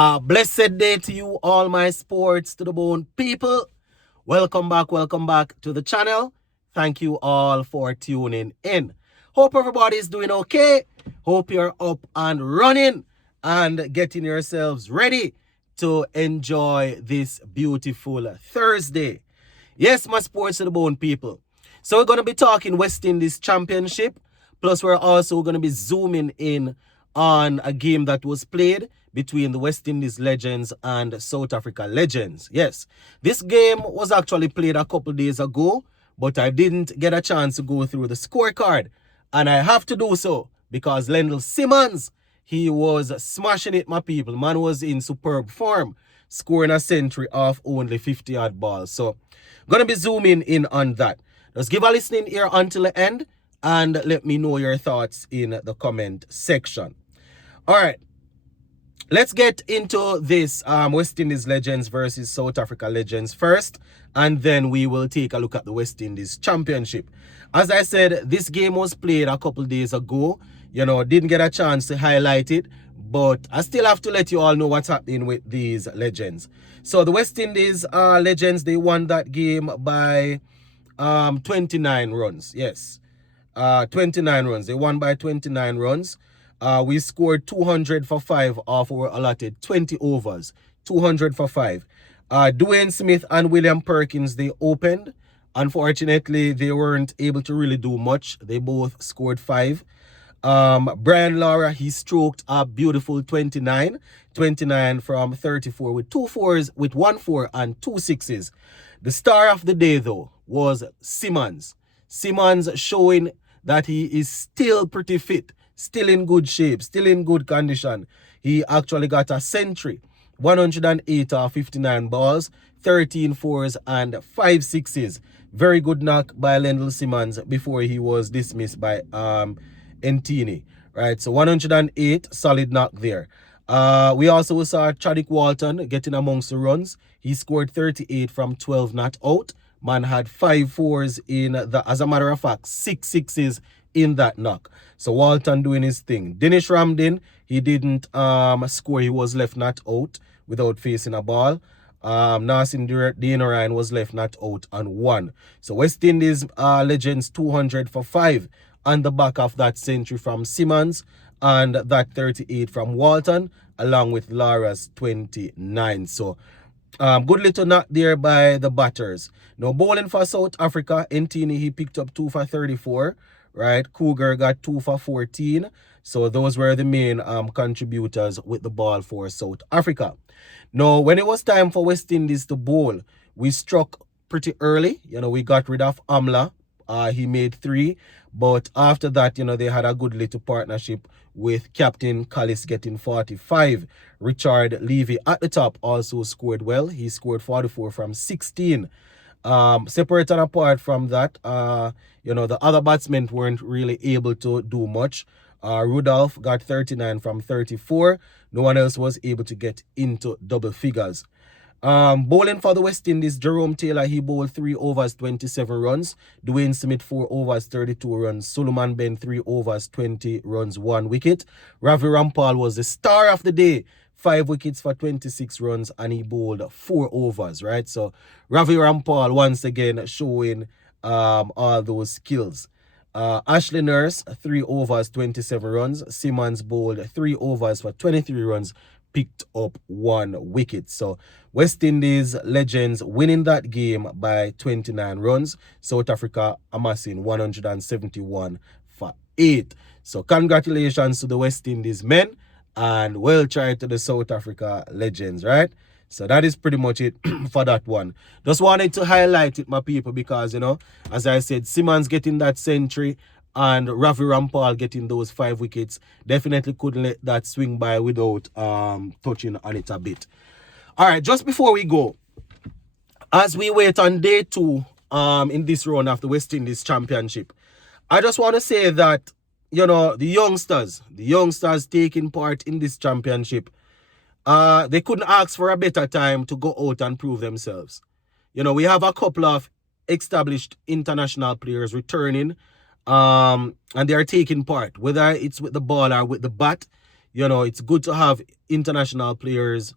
A blessed day to you, all my sports to the bone people. Welcome back to the channel. Thank you all for tuning in. Hope everybody's doing okay. Hope you're up and running and getting yourselves ready to enjoy this beautiful Thursday. Yes, my sports to the bone people. So we're going to be talking West Indies Championship. Plus, we're also going to be zooming in on a game that was played between the West Indies Legends and South Africa Legends. Yes, this game was actually played a couple days ago, but I didn't get a chance to go through the scorecard. And I have to do so because Lendl Simmons, he was smashing it, my people. Man was in superb form, scoring a century off only 50-yard balls. So, going to be zooming in on that. Just give a listening ear until the end and let me know your thoughts in the comment section. All right. Let's get into this West Indies Legends versus South Africa Legends first, and then we will take a look at the West Indies Championship. As I said, this game was played a couple days ago. Didn't get a chance to highlight it, but I still have to let you all know what's happening with these Legends. So the West Indies Legends, they won that game by 29 runs. Yes, 29 runs. They won by 29 runs. We scored 200 for 5 off our allotted 20 overs. 200 for 5. Dwayne Smith and William Perkins, they opened. Unfortunately, they weren't able to really do much. They both scored 5. Brian Lara, he stroked a beautiful 29 from 34 with 2 fours, with 1 4 and 2 sixes. The star of the day, though, was Simmons. Simmons showing that he is still pretty fit, still in good shape, still in good condition. He actually got a century, 108 or 59 balls, 13 fours and 5 sixes. Very good knock by Lendl Simmons before he was dismissed by Ntini. Right, so 108, solid knock there. We also saw Chadwick Walton getting amongst the runs. He scored 38 from 12 not out. Man had 5 fours in the, as a matter of fact, 6 sixes in that knock. So Walton doing his thing. Dinesh Ramdin, he didn't score. He was left not out without facing a ball. Nasim Ryan was left not out on 1. So West Indies Legends 200 for 5 on the back of that century from Simmons and that 38 from Walton, along with Lara's 29. So good little knock there by the batters. Now bowling for South Africa, Ntini, he picked up 2 for 34. Right, Cougar got 2 for 14. So those were the main contributors with the ball for South Africa. Now, when it was time for West Indies to bowl, we struck pretty early. We got rid of Amla. He made 3. But after that, they had a good little partnership with Captain Collis getting 45. Richard Levy at the top also scored well. He scored 44 from 16. Separate and apart from that, the other batsmen weren't really able to do much. Rudolph got 39 from 34. No one else was able to get into double figures. Bowling for the West Indies, Jerome Taylor, he bowled 3 overs, 27 runs. Dwayne Smith, 4 overs, 32 runs. Suleiman Ben, 3 overs, 20 runs, 1 wicket. Ravi Rampal was the star of the day. 5 wickets for 26 runs, and he bowled 4 overs, right? So Ravi Rampal once again showing all those skills. Ashley Nurse, 3 overs, 27 runs. Simmons bowled 3 overs for 23 runs, picked up 1 wicket. So West Indies Legends winning that game by 29 runs. South Africa amassing 171 for 8. So congratulations to the West Indies men, and well tried to the South Africa Legends, right? So that is pretty much it for that one. Just wanted to highlight it, my people, because, as I said, Simmons getting that century and Ravi Rampal getting those 5 wickets definitely couldn't let that swing by without touching on it a bit. All right, just before we go, as we wait on day 2 in this round of the West Indies Championship, I just want to say that, the youngsters taking part in this championship, they couldn't ask for a better time to go out and prove themselves. We have a couple of established international players returning, and they are taking part, whether it's with the ball or with the bat. You know, it's good to have international players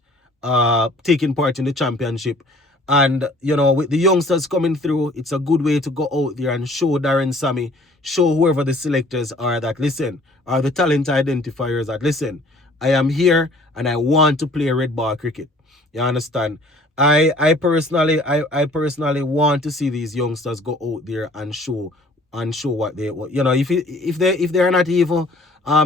taking part in the championship. And, you know, with the youngsters coming through, it's a good way to go out there and show Darren Sammy, show whoever the selectors are that, listen, are the talent identifiers that, listen, I am here and I want to play red ball cricket. You understand? I personally want to see these youngsters go out there and show what they, you know, if they're not even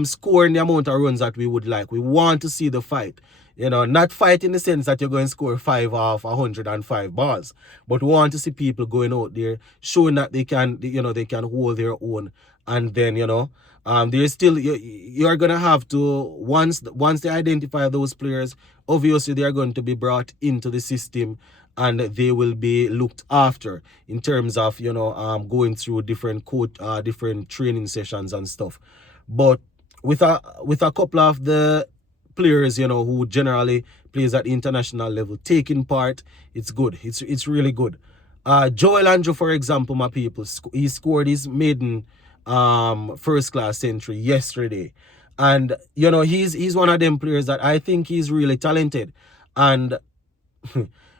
scoring the amount of runs that we would like. We want to see the fight. You know, not fight in the sense that you're going to score 5 off 105 balls, but we want to see people going out there showing that they can, you know, they can hold their own. And then, you know, there's still, you're going to have to, once they identify those players, obviously they are going to be brought into the system and they will be looked after in terms of, you know, going through different different training sessions and stuff. But with a couple of the players, you know, who generally plays at international level taking part, it's good. It's really good. Joel Andrew, for example, my people, he scored his maiden first class century yesterday. And, you know, he's one of them players that I think he's really talented. And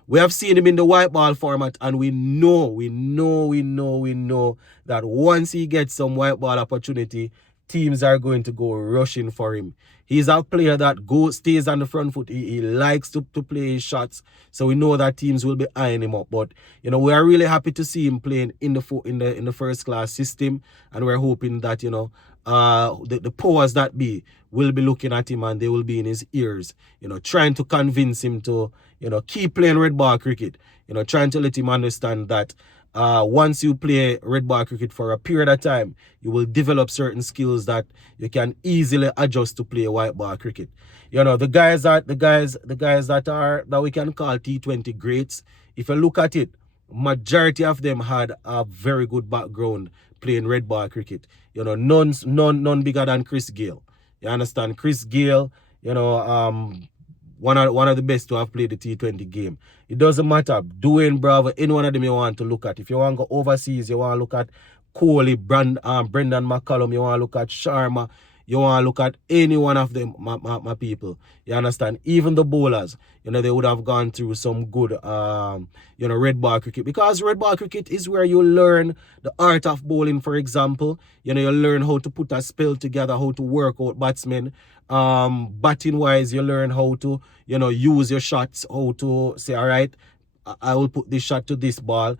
we have seen him in the white ball format, and we know that once he gets some white ball opportunity, teams are going to go rushing for him. He's a player that stays on the front foot. He likes to play his shots, so we know that teams will be eyeing him up. But, you know, we are really happy to see him playing in the first class system, and we're hoping that, you know, the powers that be will be looking at him and they will be in his ears, you know, trying to convince him to, you know, keep playing red ball cricket, you know, trying to let him understand that once you play red ball cricket for a period of time, you will develop certain skills that you can easily adjust to play white ball cricket. You know, the guys that we can call T20 greats, if you look at it, majority of them had a very good background playing red ball cricket. You know, none bigger than Chris Gayle. You understand? Chris Gayle, you know, one of the best to have played the T20 game. It doesn't matter. Dwayne Bravo, any one of them you want to look at. If you want to go overseas, you want to look at Kohli, Brendan McCullum, you want to look at Sharma, you want to look at any one of them, my people. You understand? Even the bowlers, you know, they would have gone through some good, you know, red ball cricket. Because red ball cricket is where you learn the art of bowling, for example. You know, you learn how to put a spell together, how to work out batsmen. Batting wise, you learn how to, you know, use your shots, how to say, all right, I will put this shot to this ball.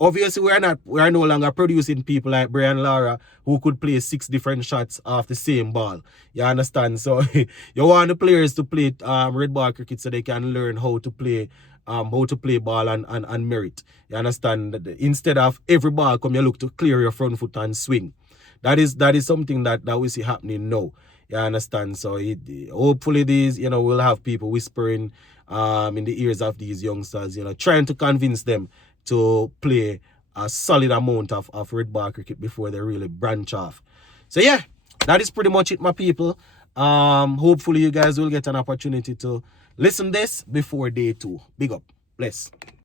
Obviously, we are no longer producing people like Brian Lara who could play 6 different shots off the same ball. You understand? So you want the players to play red ball cricket so they can learn how to play ball and merit. You understand? Instead of every ball come, you look to clear your front foot and swing. That is something that we see happening now. You understand? So hopefully these, you know, we'll have people whispering in the ears of these youngsters, you know, trying to convince them to play a solid amount of red ball cricket before they really branch off. So yeah, that is pretty much it, my people. Hopefully you guys will get an opportunity to listen this before day 2. Big up. Bless.